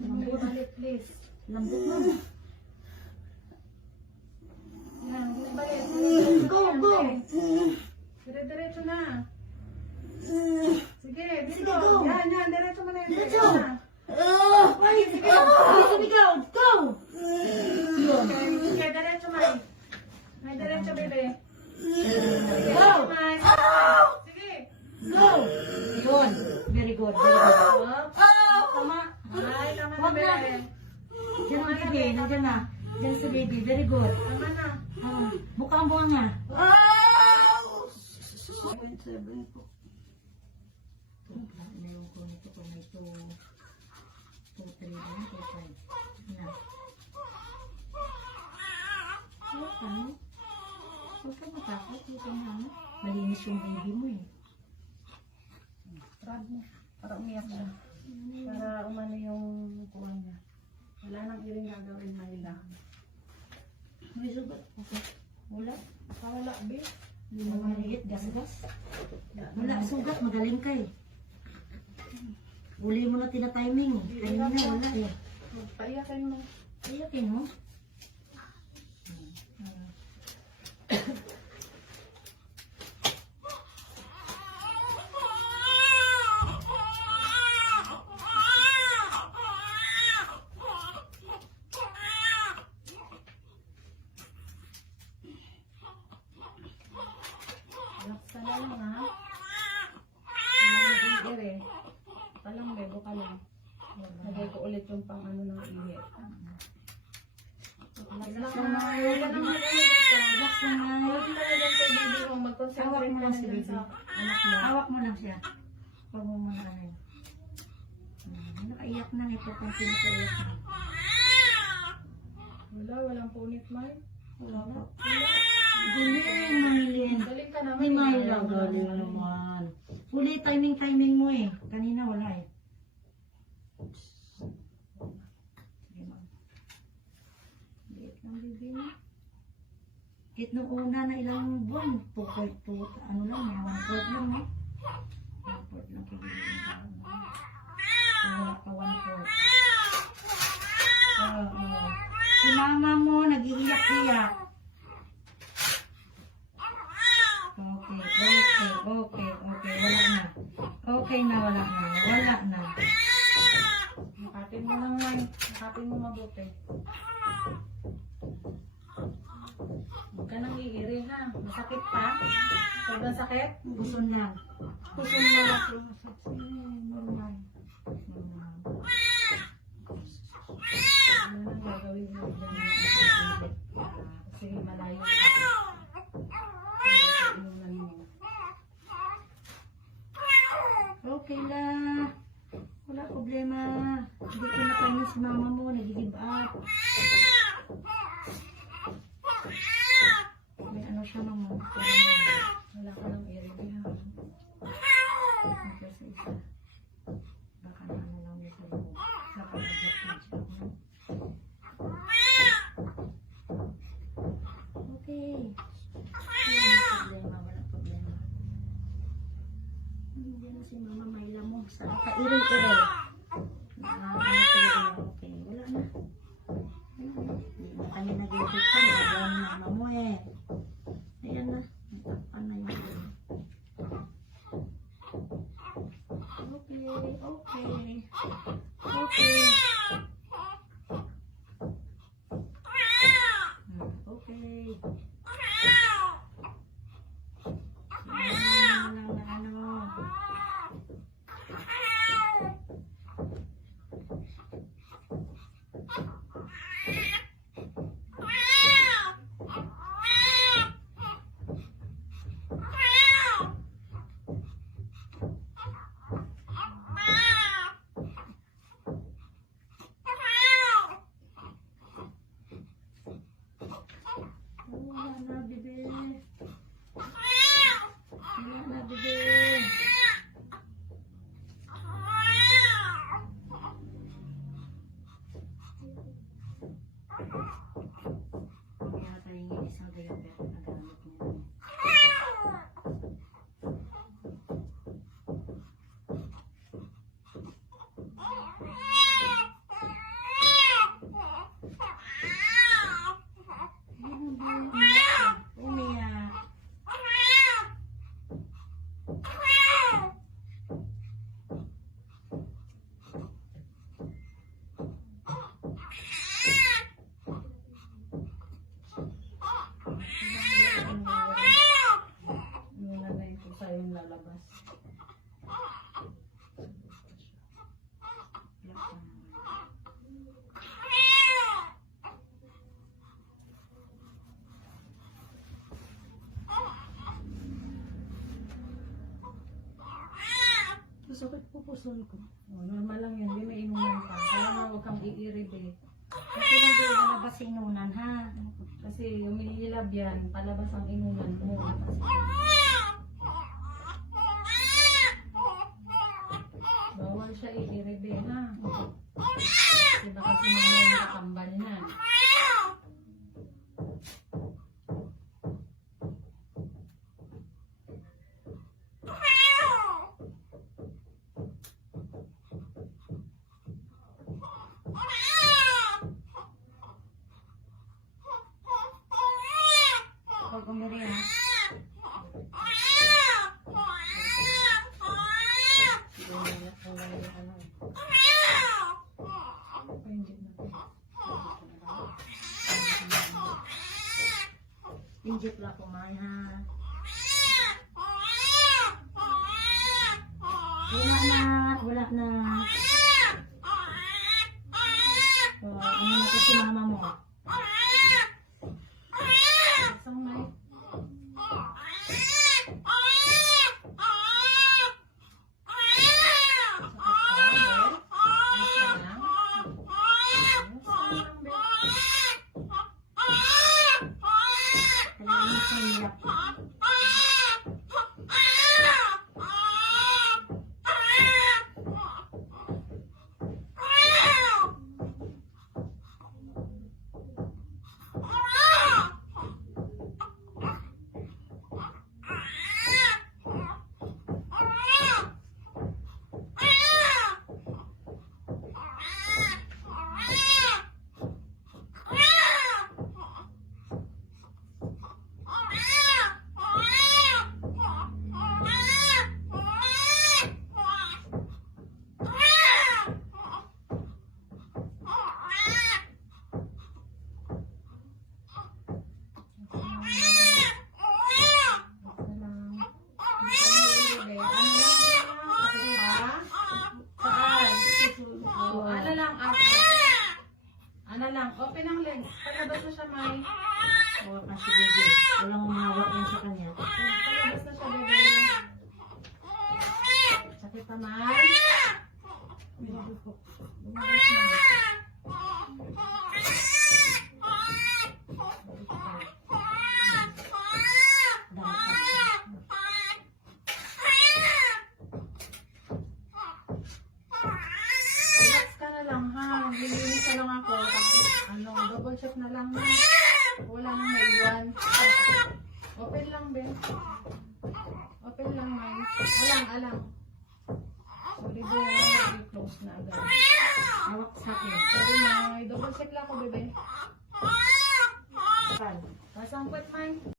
Lambot ulit, please. Lambot mo. Yan, balik. Go. Dire-diretso na. Sige, dito. go. Yan, diretso mo na yun. Diretso. Ay, sige. Sumigaw. Go. Okay, diretso, May. May diretso, bebe. Go. May. Sige. Go. Yun. Very good. Up. Tama. Ay, tama na, Wag na. bebe. Diyan ang baby. Nandiyan na. Diyan sa baby. Very good. Tama na. Bukang buka nga. 7 po. Meron ko nito kung may 2, 3, 2, 5. Na. Huwag ka matakot. Huwag ka na. Malinis yung baby mo eh. Trad mo. Para umiyak siya. Para umano yung kuha niya. Wala nang iring gagawin, Mayla. May sugat. Okay. Wala. Wala, be. Hindi mo maliit. Gas-gas. Wala. Sugat. Magaling ka eh. Uli mo na tina-timing. Kanina wala eh. Paiyakin mo. Iyakin mo. Laksa na lang, ha? Ihi. Palang, bebo ka lang. Lagay ko ulit yung pang ano ng ihi. Relax na. Huwag ka nang Relax na. Huwag ka na lang kay baby mo. Hawak Mag-concentrate mo ka lang na si dun baby. sa anak mo. Hawak mo lang siya. Huwag mo muna ano. Nakaiyak na ito kung pinakaiyak na. Walang punit, May. Wala pa. Galing, Maylin. Galing ka naman. Ni Mayla, galing naman. Huli, timing mo eh. Kanina wala eh. Sige, ma'am. Liit lang, baby mo. Kahit nung una na ilang buwan, 2.2, ano lang, 1/4 lang eh. 1/4 lang kay baby mo. Wala pa 1/4. Si mama mo, nag-iiyak-iyak. Okay. Wala na. Okay na, wala na. Nakapin mo lang, May. Nakapin mo mabuti. Huwag ka nang iiri, ha? Masakit pa? Sobrang sakit? Puson lang. Pusun mo lang. Normal. Ano nang gagawin mo dyan? Kasi malayo ka. Inuman mo. Okay lang. Wala problema. Hindi ko na kainin si mama mo. Nag-give up. May ano siya mama. Wala ka nang iiri, ha? Okay sa isa. Baka na ano lang may sa loob. Sa pag-adjust siya. Okay. Wala problema. Hindi na si Mama Mayla mo. Sa kairing-iring. Okay, wala na. Hindi mo kanya nag-ibig ka. Nagawa ni Mama mo eh. Ayan na. Natakpan na yun. Okay. Okay. Susukit po puson ko. Oh, normal lang yan, hindi may inuman pa. Kaya nga huwag kang iiride. Kasi hindi na labas sa inunan ha. Kasi umihilab yan, palabas ang inuman mo. Bawal siya iiride ha. Kasi baka sumama yung kakambal niya. Huwag umiri ha. Inject lang kumain ha. Wala na. So, ano na to si mama mo? Isang may. Kailangan sa hirap. Ano lang, open ang leg. Palabas na siya, May. Huwag ka si Bebe. Walang umawak yan sa kanya. Palabas na siya, bebe. Sakit pa, May. Lumabas na. Relax ka na lang, ha. Lilinis na lang ako. Tapos, double check na lang na. Wala nang maiwan. Open lang, Ben. Open lang, May. Alang. Sorry, Ben. I-close na agad. Hawak sa akin. Sorry, May. Double check lang ako, bebe. Saan? Pasang kwet, May.